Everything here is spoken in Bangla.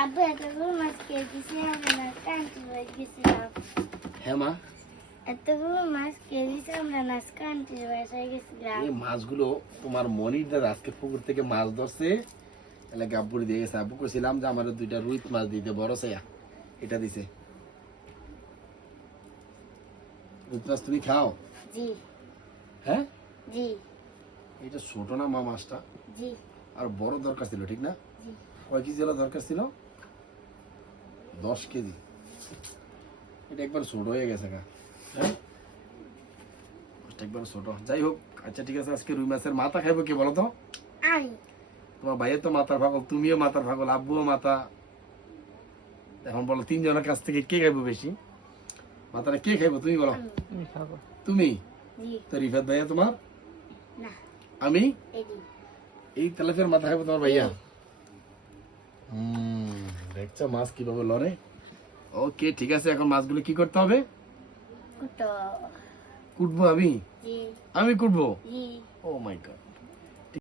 আব্বু এতগুলো মাছ খেয়ে দিছি আমরা কান্তি বাড়ি গেছিলাম। হ্যাঁ মা, এতগুলো মাছ খেয়ে দিছি আমরা নাচ কান্তি বাসায় গেছিলাম। এই মাছগুলো তোমার মনির দাদা আজকে পুকুর থেকে মাছ ধরছে, তাহলে গাব্বুরি দিয়ে গেছে। আব্বু কইছিলাম যে আমার দুইটা রুইত মাছ দিতে, বড় সাইয়া এটা দিছে। রুইত মাছ তুমি খাও? জি হ্যাঁ, জি এটা ছোট না মা মাছটা? জি আর বড় দরকার ছিল, ঠিক না? জি। কয় কেজি হলো দরকার ছিল? 10 কেজি। এটা একবার ছোট হয়ে গেছে গা। হ্যাঁ, মাছটা একবার ছোট। যাই হোক, আচ্ছা ঠিক আছে, আজকে রুই মাছের মাথা খাইবো কে বলো তো? আমি তোমার ভাইয়ের তো মাথার পাগল, তুমিও মাথার পাগল, আব্বুও মাথা। এখন বলো তিনজনের কাছ থেকে কে খাইবো বেশি? মাথাটা কে খাইবো তুমি বলো? তুমি খাবো। তুমি? জি তো রিফাত ভাইয়া তোমার? না আমি? এডি এই তেলাপিয়ার মাথা খাইবো তোমার ভাইয়া? দেখছো মাছ কিভাবে লড়ে। ওকে ঠিক আছে, এখন মাছগুলো কি করতে হবে? কুটো কুটবো আমি? জি আমি কুটবো? জি। ও মাই গড,